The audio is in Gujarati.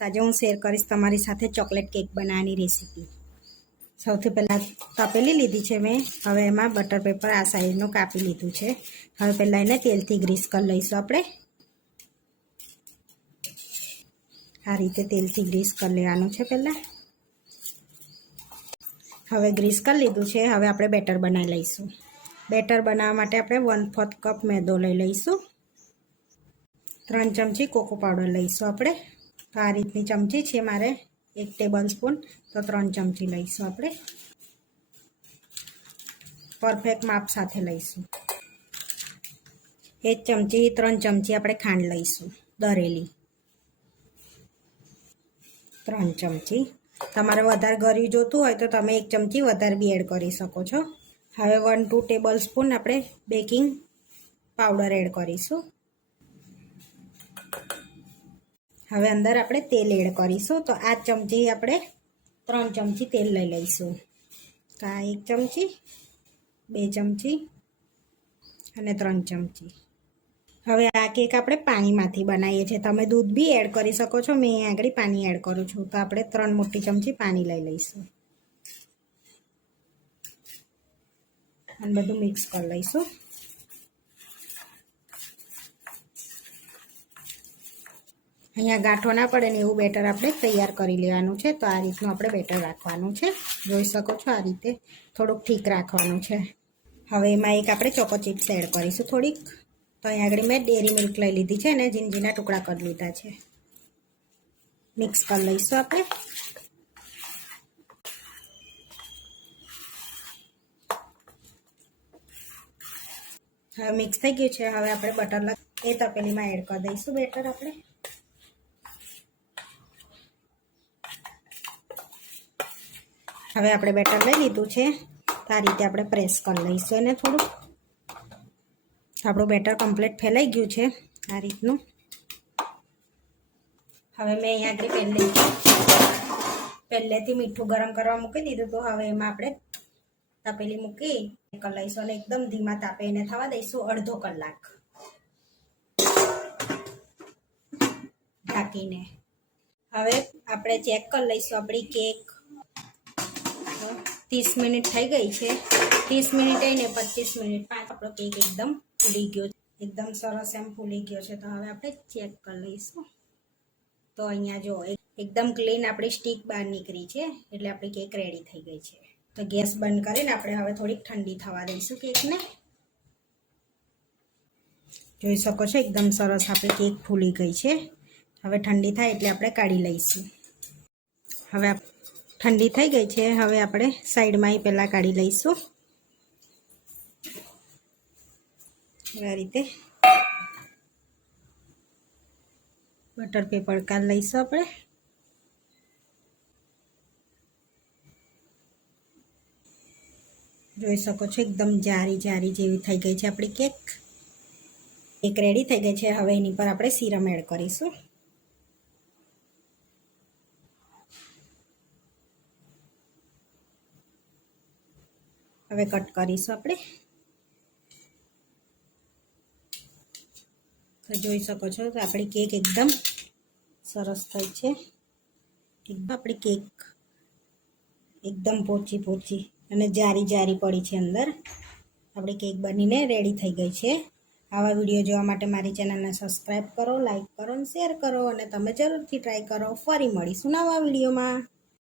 આજે હું શેર કરીશ તમારી સાથે ચોકલેટ કેક બનાવવાની રેસીપી। સૌથી પહેલાં તપેલી લીધી છે મેં। હવે એમાં બટર પેપર આ સાઈઝનું કાપી લીધું છે। હવે પહેલાં એને તેલથી ગ્રીસ કરી લઈશું આપણે। આ રીતે તેલથી ગ્રીસ કરી લેવાનું છે પહેલાં। હવે ગ્રીસ કરી લીધું છે। હવે આપણે બેટર બનાવી લઈશું। બેટર બનાવવા માટે આપણે 1/4 કપ મેદો લઈ લઈશું। 3 ચમચી કોકો પાવડર લઈશું આપણે। તો આ રીતની ચમચી છે મારે 1 ટેબલ સ્પૂન, તો 3 ચમચી લઈશું આપણે। પરફેક્ટ માપ સાથે લઈશું। 1 ચમચી 3 ચમચી આપણે ખાંડ લઈશું દરેલી। 3 ચમચી। તમારે વધારે ગળ્યું જોતું હોય તો તમે 1 ચમચી વધારે બી એડ કરી શકો છો। હવે 1-2 ટેબલ સ્પૂન આપણે બેકિંગ પાવડર એડ કરીશું। હવે અંદર આપણે તેલ એડ કરીશું। તો આ ચમચી આપણે 3 ચમચી તેલ લઈ લઈશું। તો આ 1 ચમચી, 2 ચમચી અને 3 ચમચી। હવે આ કેક આપણે પાણીમાંથી બનાવીએ છીએ। તમે દૂધ બી એડ કરી શકો છો। મેં અહીં આગળ પાણી એડ કરું છું। તો આપણે 3 મોટી ચમચી પાણી લઈ લઈશું અને બધું મિક્સ કરી લઈશું। અહીંયા ગાંઠો ના પડે ને એવું બેટર આપણે તૈયાર કરી લેવાનું છે। તો આ રીતનું આપણે બેટર રાખવાનું છે। જોઈ શકો છો આ રીતે થોડુંક ઠીક રાખવાનું છે। હવે એમાં એક આપણે ચોકો ચિપ્સ એડ કરીશું થોડીક। તો અહીંયા આગળ મેં ડેરી મિલ્ક લઈ લીધી છે અને ઝીણા ટુકડા કરી લીધા છે। મિક્સ કરી લઈશું આપણે। હવે મિક્સ થઈ ગયું છે। હવે આપણે બટર એ તપેલીમાં એડ કરી દઈશું બેટર આપણે। હવે આપણે બેટર લઈ લીધું છે। તો આ રીતે આપણે પ્રેસ કરી લઈશું એને થોડું। આપણું બેટર કમ્પ્લીટ ફેલાઈ ગયું છે આ રીતનું। હવે મેં અહીંયા આગળ પહેલેથી મીઠું ગરમ કરવા મૂકી દીધું। તો હવે એમાં આપણે તપેલી મૂકી કરી લઈશું અને એકદમ ધીમા તાપે એને થવા દઈશું અડધો કલાક ઢાંકીને। હવે આપણે ચેક કરી લઈશું આપણી કેક 30 મિનિટ થઈ ગઈ છે। 30 મિનિટ ને 25 મિનિટમાં આપણો કેક એકદમ ફૂલી ગયો, એકદમ સરસ એમ ફૂલી ગયો છે। તો હવે આપણે ચેક કરી લઈશું। તો અહીંયા જો એકદમ ક્લીન આપણી સ્ટીક બહાર નીકળી છે, એટલે આપણી કેક રેડી થઈ ગઈ છે। તો ગેસ બંધ કરીને આપણે હવે થોડીક ઠંડી થવા દઈશું કેકને। જોઈ શકો છો એકદમ સરસ આપણી કેક ફૂલી ગઈ છે। હવે ઠંડી થાય એટલે આપણે કાઢી લઈશું। હવે ઠંડી થઈ ગઈ છે। હવે આપણે સાઈડમાં પહેલાં કાઢી લઈશું આ રીતે બટર પેપર કાઢી લઈશું આપણે। જોઈ શકો છો એકદમ જારી જારી જેવી થઈ ગઈ છે આપણી કેક। કેક રેડી થઈ ગઈ છે। હવે એની પર આપણે સીરમ એડ કરીશું। હવે કટ કરીશું આપણે। તો જોઈ શકો છો તો આપણી કેક એકદમ સરસ થઈ છે। એકદમ આપણી કેક એકદમ પોચી અને જારી જારી પડી છે અંદર। આપણી કેક બનીને રેડી થઈ ગઈ છે। આવા વિડીયો જોવા માટે મારી ચેનલને સબસ્ક્રાઈબ કરો, લાઈક કરો અને શેર કરો, અને તમે જરૂરથી ટ્રાય કરો। ફરી મળીશું નવા વિડીયોમાં।